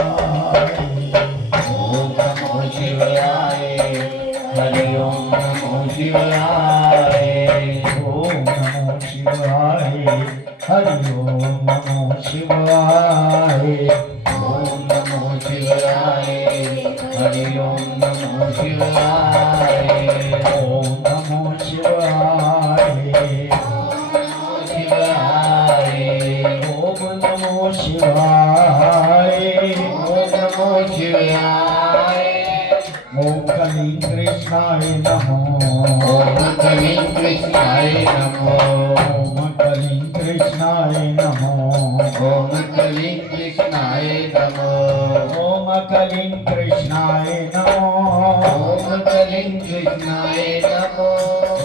ओम नमो शिवाय। हरि ओम नमो शिवाय। ओम नमो शिवाय। हरि ओम नमो शिवाय। ओम नमो शिवाय। हरि ओम नमो शिवाय। ओम नमो शिवाय। ओम नमो शिवाय। ओम नमो शिवाय। ओम नमो शिवाय। ओम कलीं कृष्णाय नमो। ओम कलीं कृष्णाय नमो। ओम कलीं कृष्णाय नमो। ओम कलीं कृष्णाय नमो। ओम कलीं कृष्णाय नमो। ओम कलीं कृष्णाय नमो।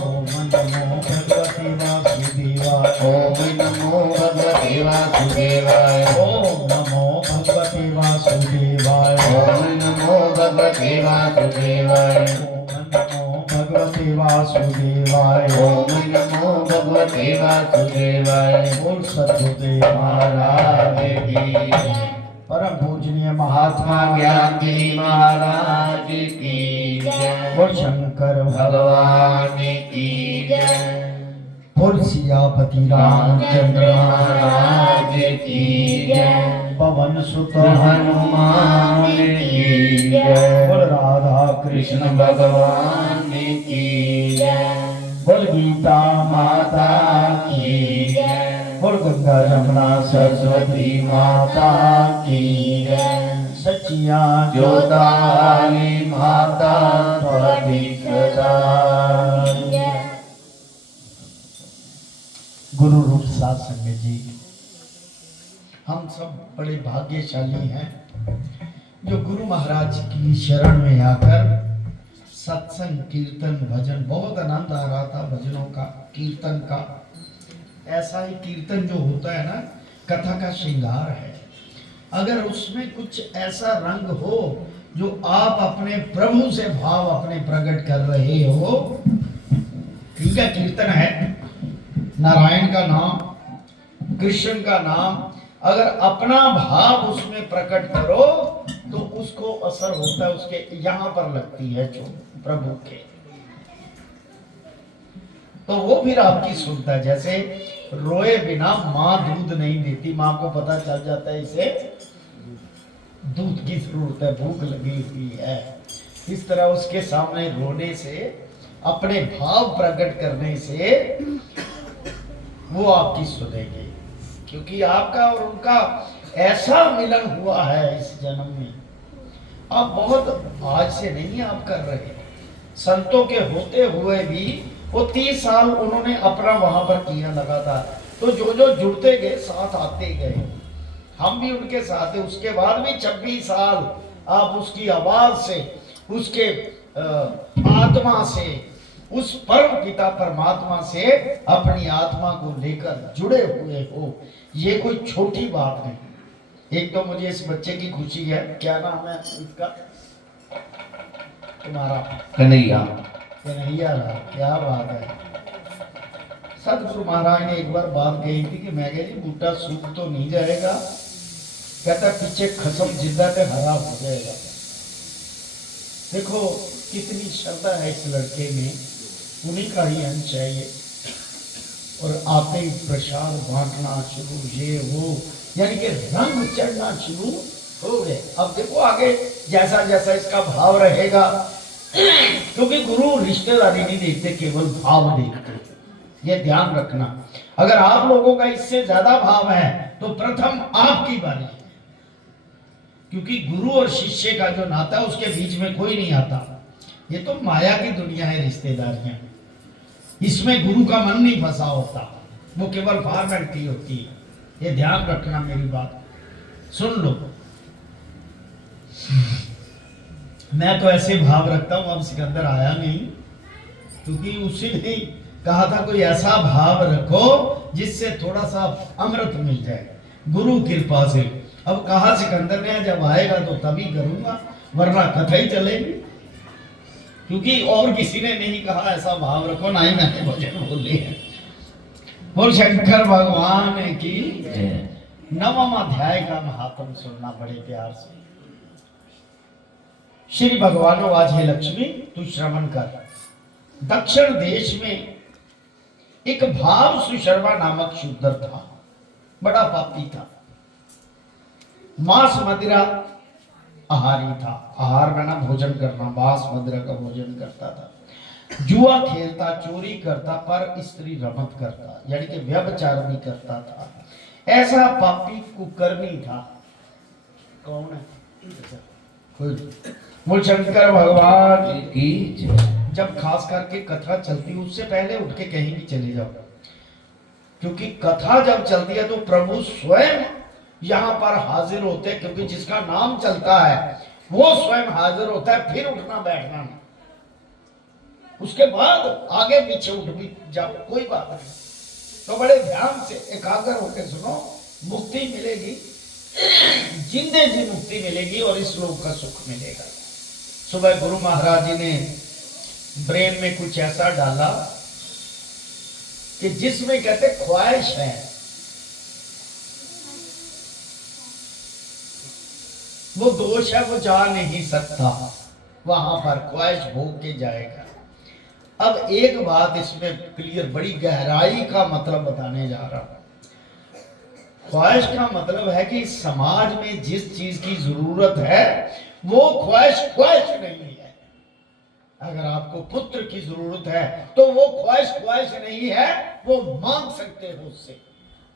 ओम नमो भगवते वासुदेवाय। ओम नमो भगवते वासुदेवाय। ओम नमो भगवते वासुदेवाय। ओम नमो भगवते वासुदेवाय। ओम नमो भगवते वासुदेवाय। ओम नमो भगवते वासुदेवाय। बोल सद्गुरुदेव महाराज की परम पूजनीय महात्मा महात्मा ज्ञान गिरी महाराज की जय। बोल शंकर भगवान की जय। बोल सियापति रामचंद्र रामचंद्र महाराज की जय। पवन सुत हनुमान की जय। बोल राधा कृष्ण कृष्ण भगवान की जय। बोल गीता माता की जय। बोल गंगा जमुना सरस्वती माता की जय। सचिया जोतावाली माता त्वरी सदा। गुरु रूप साथ संगत जी, हम सब बड़े भाग्यशाली हैं जो गुरु महाराज की शरण में आकर सत्संग कीर्तन भजन, बहुत आनंद आ रहा था भजनों का कीर्तन का। ऐसा ही कीर्तन जो होता है ना, कथा का श्रृंगार है। अगर उसमें कुछ ऐसा रंग हो जो आप अपने प्रभु से भाव अपने प्रकट कर रहे हो, ठीक है, कीर्तन है, नारायण का नाम, कृष्ण का नाम, अगर अपना भाव उसमें प्रकट करो तो उसको असर होता है, उसके यहाँ पर लगती है जो प्रभु के, तो वो फिर आपकी सुनता है। जैसे रोए बिना माँ दूध नहीं देती, माँ को पता चल जाता है इसे दूध की जरूरत है, भूख लगी हुई है। इस तरह उसके सामने रोने से, अपने भाव प्रकट करने से वो आपकी सुनेंगे, क्योंकि आपका और उनका ऐसा मिलन हुआ है इस जन्म में। आप बहुत आज से नहीं आप कर रहे, संतों के होते हुए भी वो 30 साल उन्होंने अपना वहां पर किया लगातार, तो जो जो जुड़ते गए साथ आते गए, हम भी उनके साथ है। उसके बाद भी 26 साल आप उसकी आवाज से, उसके आत्मा से, उस परम पिता परमात्मा से अपनी आत्मा को लेकर जुड़े हुए हो, ये कोई छोटी बात नहीं। एक तो मुझे इस बच्चे की खुशी है, क्या नाम है इसका तुम्हारा? कन्हैया। कन्हैया रहा, क्या बात है। सतगुरु महाराज ने एक बार बात कही थी कि मैं कह जी बूटा सूख तो नहीं जाएगा, कहता पीछे खसम जिंदा पे हरा हो जाएगा। देखो कितनी श्रद्धा है इस लड़के में, उन्हीं का ही अंश है ये। और आते ही प्रसाद बांटना शुरू, ये वो, यानी कि रंग चढ़ना शुरू हो गए। अब देखो आगे जैसा जैसा इसका भाव रहेगा, क्योंकि गुरु रिश्तेदारी नहीं देखते, केवल भाव देखते, ये ध्यान रखना। अगर आप लोगों का इससे ज्यादा भाव है तो प्रथम आपकी बारी है, क्योंकि गुरु और शिष्य का जो नाता है उसके बीच में कोई नहीं आता। ये तो माया की दुनिया है, रिश्तेदारियां, इसमें गुरु का मन नहीं फंसा होता, वो केवल फॉर्मेलिटी होती है। ये ध्यान रखना, मेरी बात सुन लो। मैं तो ऐसे भाव रखता हूं, अब सिकंदर आया नहीं, क्योंकि उसी ने कहा था कोई ऐसा भाव रखो जिससे थोड़ा सा अमृत मिल जाए गुरु कृपा से। अब कहा सिकंदर ने जब आएगा तो तभी करूंगा, वरना कथा ही चलेगी, क्योंकि और किसी ने नहीं कहा ऐसा भाव रखो, ना ही मैंने भजन बोले हैं। बोल शंकर भगवान की 9वां अध्याय का महात्म सुनना बड़े प्यार से। श्री भगवान आज हे लक्ष्मी तू श्रवण कर। दक्षिण देश में एक भाव सुशर्मा नामक शूद्र था, बड़ा पापी था, मांस मदिरा आहारी था। आहार बना भोजन करना, मांस मदिरा का भोजन करता था, जुआ खेलता, चोरी करता, पर स्त्री रमत करता, यानी कि व्यभिचार भी करता था। ऐसा पापी कुकर्मी था। कौन है? बोल शंकर भगवान की जय। जब खास करके कथा चलती है उससे पहले उठ के कहीं भी चले जाओ, क्योंकि कथा जब चलती है तो प्रभु स्वयं यहाँ पर हाजिर होते हैं, क्योंकि जिसका नाम चलता है वो स्वयं हाजिर होता है, फिर उठना बैठना नहीं। उसके बाद आगे पीछे उठ भी जाओ, कोई बात नहीं। तो बड़े ध्यान से एकाग्र होकर सुनो, मुक्ति मिलेगी, जिंदे जी मुक्ति मिलेगी और इस लोक का सुख मिलेगा। सुबह गुरु महाराज जी ने ब्रेन में कुछ ऐसा डाला कि जिसमें कहते ख्वाहिश है, वो दोष है, वो जा नहीं सकता, वहां पर ख्वाहिश भोग के जाएगा। अब एक बात इसमें क्लियर, बड़ी गहराई का मतलब बताने जा रहा हूं। ख्वाहिश का मतलब है कि समाज में जिस चीज की जरूरत है वो ख्वाहिश ख्वाहिश नहीं है। अगर आपको पुत्र की जरूरत है तो वो ख्वाहिश ख्वाहिश नहीं है, वो मांग सकते हो उससे,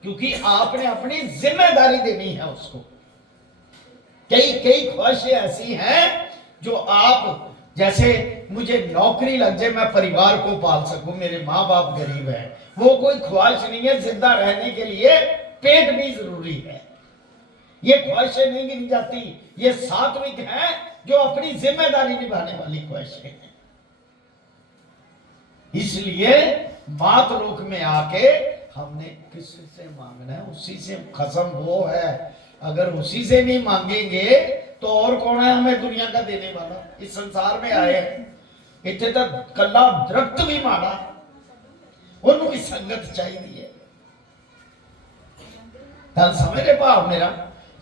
क्योंकि आपने अपनी जिम्मेदारी देनी है उसको। कई कई ख्वाहिशें ऐसी हैं जो आप, जैसे मुझे नौकरी लग जाए, मैं परिवार को पाल सकूं, मेरे माँ बाप गरीब हैं, वो कोई ख्वाहिश नहीं है। जिंदा रहने के लिए पेट भी जरूरी है। ये ख्वाहिशें नहीं गिनी जाती, ये सात्विक है जो अपनी जिम्मेदारी निभाने वाली ख्वाहिशें हैं। इसलिए मात लोक में आके हमने किसी से मांगना है, उसी से। कसम वो है, अगर उसी से नहीं मांगेंगे तो और कौन है हमें दुनिया का देने वाला? इस संसार में आए इतने तक कला दरख्त भी मारा, उनकी संगत चाहिए। समझ रहे भाव मेरा?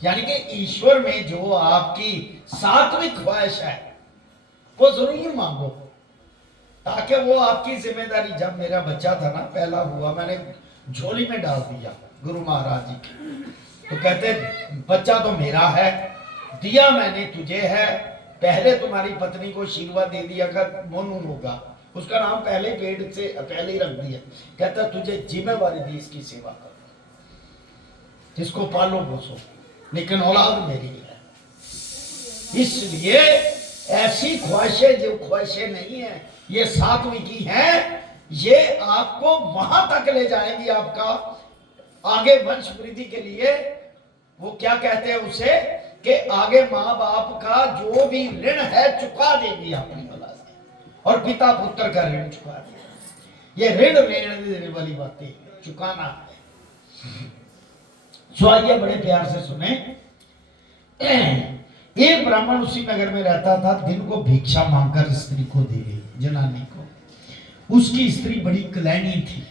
यानी कि ईश्वर में जो आपकी सात्विक ख्वाहिश है वो जरूर मांगो, ताकि वो आपकी जिम्मेदारी। जब मेरा बच्चा था ना, पहला हुआ, मैंने झोली में डाल दिया गुरु महाराज जी की, तो कहते बच्चा तो मेरा है, दिया मैंने तुझे है, पहले तुम्हारी पत्नी को आशीर्वाद दे दिया कर, मोनू होगा, उसका नाम पहले पेट से पहले ही रख दिया। कहता तुझे जिम्मेवारी दी इसकी सेवा कर, जिसको पालो पोसो, लेकिन औलाद मेरी है। इसलिए ऐसी ख्वाहिशें जो ख्वाहिशें नहीं है, ये सात्विकी हैं, ये आपको वहां तक ले जाएंगी, आपका आगे वंश वृद्धि के लिए। वो क्या कहते हैं उसे, कि आगे माँ बाप का जो भी ऋण है चुका देगी अपनी बला से, और पिता पुत्र का ऋण चुका देगा। ये ऋण लेने देने वाली बातें चुकाना है। सो आइए बड़े प्यार से सुने। एक ब्राह्मण उसी नगर में रहता था, दिन को भिक्षा मांगकर स्त्री को दे रही, जनानी को। उसकी स्त्री बड़ी कलैनी थी,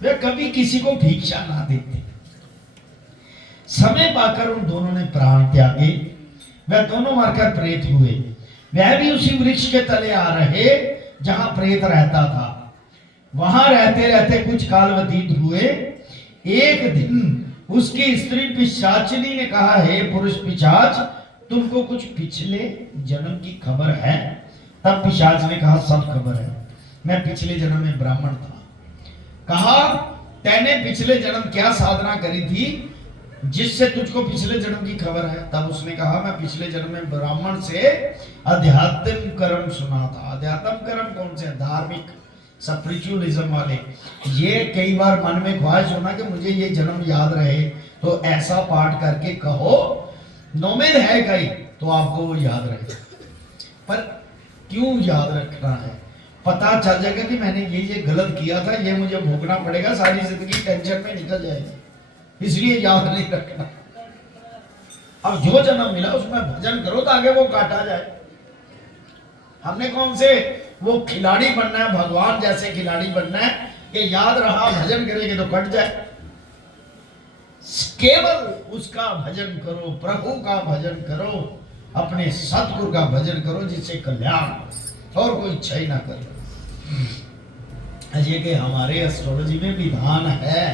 वे कभी किसी को भिक्षा ना देते। समय पाकर उन दोनों ने प्राण त्यागे, वह दोनों मरकर प्रेत हुए। वह भी उसी वृक्ष के तले आ रहे जहां प्रेत रहता था। वहां रहते रहते कुछ काल व्यतीत हुए। एक दिन उसकी स्त्री पिशाचिनी ने कहा, हे पुरुष पिशाच, तुमको कुछ पिछले जन्म की खबर है? तब पिशाच ने कहा, सब खबर है, मैं पिछले जन्म में ब्राह्मण था। कहा, तैने पिछले जन्म क्या साधना करी थी जिससे तुझको पिछले जन्म की खबर है? तब उसने कहा, मैं पिछले जन्म में ब्राह्मण से अध्यात्म कर्म सुना था। अध्यात्म कर्म कौन से? धार्मिक, स्पिरिचुअलिज्म वाले। ये कई बार मन में ख्वाहिश होना कि मुझे ये जन्म याद रहे, तो ऐसा पाठ करके कहो, नोमेद है कई तो आपको वो याद रहे। पर क्यों याद रखना है? पता चल जाएगा कि मैंने ये गलत किया था, ये मुझे भोगना पड़ेगा, सारी जिंदगी टेंशन में निकल जाएगी, इसलिए याद नहीं रखना। अब जो जन्म मिला उसमें भजन करो ताकि वो काटा जाए। हमने कौन से वो खिलाड़ी बनना है, भगवान जैसे खिलाड़ी बनना है कि याद रहा भजन करेंगे तो कट जाए। केवल उसका भजन करो, प्रभु का भजन करो, अपने सतगुरु का भजन करो जिससे कल्याण हो, और कोई इच्छा ही ना करो। ये कि हमारे एस्ट्रोलॉजी में विधान है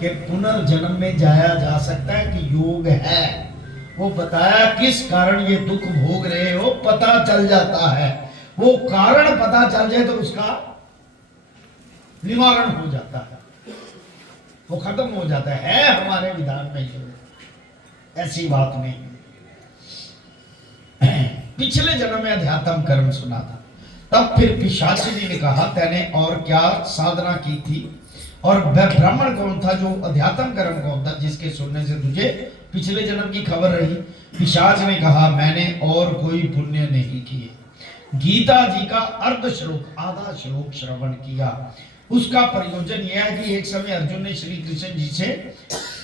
कि पुनर्जन्म में जाया जा सकता है, कि योग है। वो बताया किस कारण ये दुख भोग रहे हो पता चल जाता है, वो कारण पता चल जाए तो उसका निवारण हो जाता है, वो खत्म हो जाता है हमारे विधान में योग। ऐसी बात नहीं। पिछले जन्म में अध्यात्म कर्म सुना था, तब फिर पिशाचिनी ने कहा तैने और क्या साधना की थी, और वह ब्राह्मण कौन था जो अध्यात्म कर्म कौन था जिसके सुनने से तुझे पिछले जन्म की खबर रही। पिशाच ने कहा मैंने और कोई पुण्य नहीं किए। गीता जी का अर्ध श्लोक आधा श्लोक श्रवण किया। उसका प्रयोजन यह है कि एक समय अर्जुन ने श्री कृष्ण जी से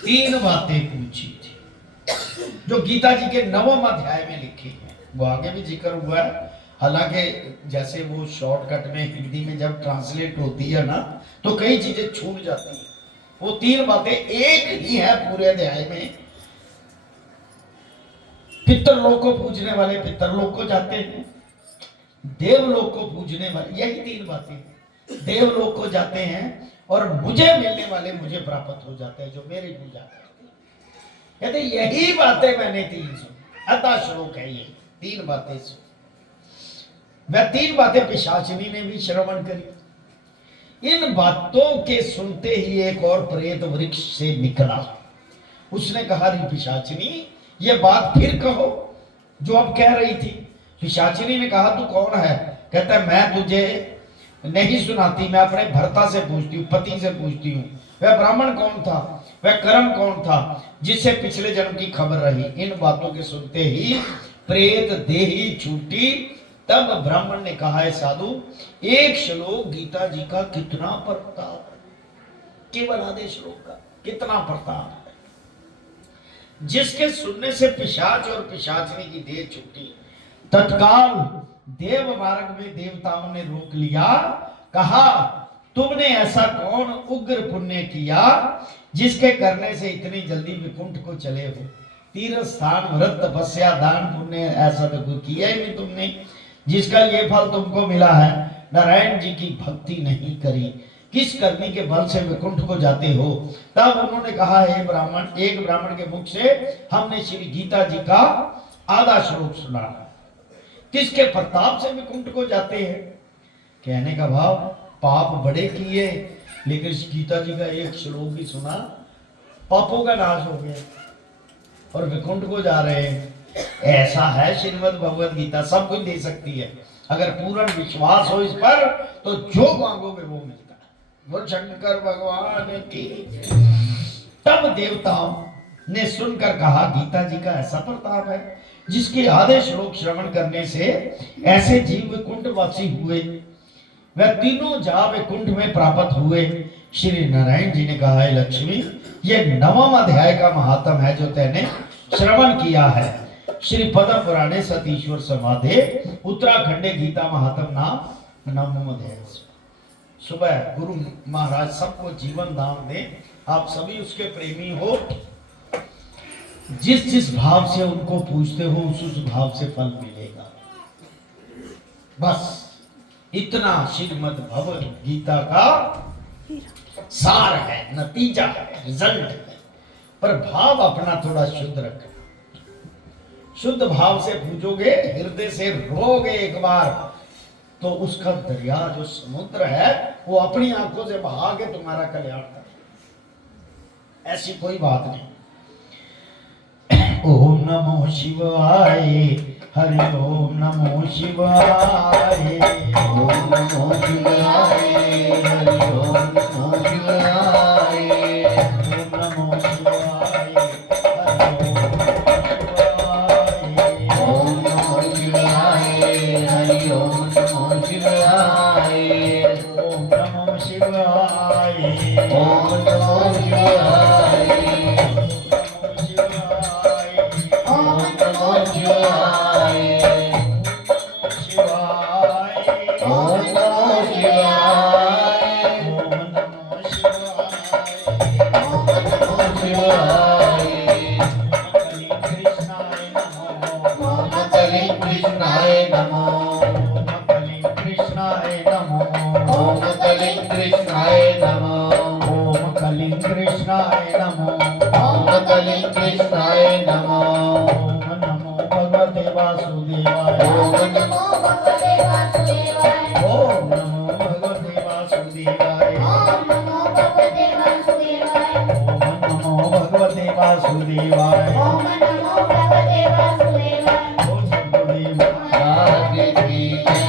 3 बातें पूछी थी जो गीता जी के 9वें अध्याय में लिखी है। वो आगे भी जिक्र हुआ है, हालांकि जैसे वो शॉर्टकट में हिंदी में जब ट्रांसलेट होती है ना तो कई चीजें छूट जाती हैं। वो 3 बातें एक ही है पूरे अध्याय में। पितरलोक को पूजने वाले पितरलोक को जाते हैं, देवलोक को पूजने वाले, यही 3 बातें, देवलोक को जाते हैं, और मुझे मिलने वाले मुझे प्राप्त हो जाते हैं जो मेरी पूजा करते हैं। कहते यही बातें मैंने 3 सुनी। आधा श्लोक है ये, 3 बातें सुनी। वह 3 बातें पिशाचिनी ने भी श्रवण करी। इन बातों के सुनते ही एक और प्रेत वृक्ष से निकला। उसने कहा री पिशाचिनी ये बात फिर कहो जो अब कह रही थी। पिशाचिनी ने कहा तू कौन है? कहता है मैं तुझे नहीं सुनाती, मैं अपने भर्ता से पूछती हूँ, पति से पूछती हूँ। वह ब्राह्मण कौन था, वह कर्म कौन था जिससे पिछले जन्म की खबर रही। इन बातों के सुनते ही प्रेत देही छूटी। तब ब्राह्मण ने कहा है साधु एक श्लोक गीता जी का कितना प्रताप है, केवल आधे श्लोक का कितना प्रताप है, जिसके सुनने से पिशाच और पिशाचनी की देह छूटी। तत्काल देव मार्ग में देवताओं ने रोक लिया, कहा तुमने ऐसा कौन उग्र पुण्य किया जिसके करने से इतनी जल्दी विकुंठ को चले हो। तीर्थ स्थान व्रत तपस्या दान पुण्य ऐसा तो कोई किया ही नहीं तुमने जिसका ये फल तुमको मिला है। नारायण जी की भक्ति नहीं करी, किस करने के बल से विकुंठ को जाते हो। तब उन्होंने कहा हे ब्राह्मण, एक ब्राह्मण के मुख से हमने श्री गीता जी का आधा श्लोक सुना, किसके प्रताप से विकुंठ को जाते हैं। कहने का भाव पाप बड़े किए लेकिन गीता जी का एक श्लोक भी सुना, पापों का नाश हो गया और विकुंठ को जा रहे हैं। ऐसा है श्रीमद् भगवद गीता, सब कुछ दे सकती है अगर पूर्ण विश्वास हो इस पर, तो जो मांगोगे वो मिलता है। बोल शंकर भगवान की। तब देवताओं ने सुनकर कहा गीता जी का ऐसा प्रताप है जिसके आधे श्लोक श्रवण करने से ऐसे जीव विकुंठ वासी हुए, वह तीनों जा विकुंठ में प्राप्त हुए। श्री नारायण जी ने कहा है लक्ष्मी ये 9वां अध्याय का महात्म है जो तैने श्रवण किया है। श्री पद्म पुराणे सतीश्वर समाधे उत्तराखंडे गीता महात्म नाम 9वां अध्याय। सुबह गुरु महाराज सबको जीवन दान दे, आप सभी उसके प्रेमी हो, जिस जिस भाव से उनको पूछते हो उस भाव से फल मिलेगा। बस इतना श्रीमद् भगवद गीता का सार है, नतीजा है, रिजल्ट है। पर भाव अपना थोड़ा शुद्ध रखना। शुद्ध भाव से पूछोगे, हृदय से रोगे एक बार, तो उसका दरिया जो समुद्र है वो अपनी आंखों से बहा के तुम्हारा कल्याण कर। ऐसी कोई बात नहीं। ओम नमो शिवाय, हरि ओम नमो शिवाय, ओम नमो शिवाय, हरि ओम नमो शिवाय, ओम नमो शिवाय, ओम नमो शिवाय, हरि ओम नमो शिवाय, ओम नमो शिवाय, ओम नमो शिवाय, ओम नमो शिवाय, ओम नमो शिवाय, ओम बलि कृष्णाय नमो। ओम नमो भगवते वासुदेवाय। ओम नमो भगवते वासुदेवाय। ओम नमो भगवते वासुदेवाय। ओम नमो भगवते वासुदेवाय। ओम नमो भगवते वासुदेवाय। ओम नमो भगवते वासुदेवाय। ओ सद्गुरुदेव आगे की जय।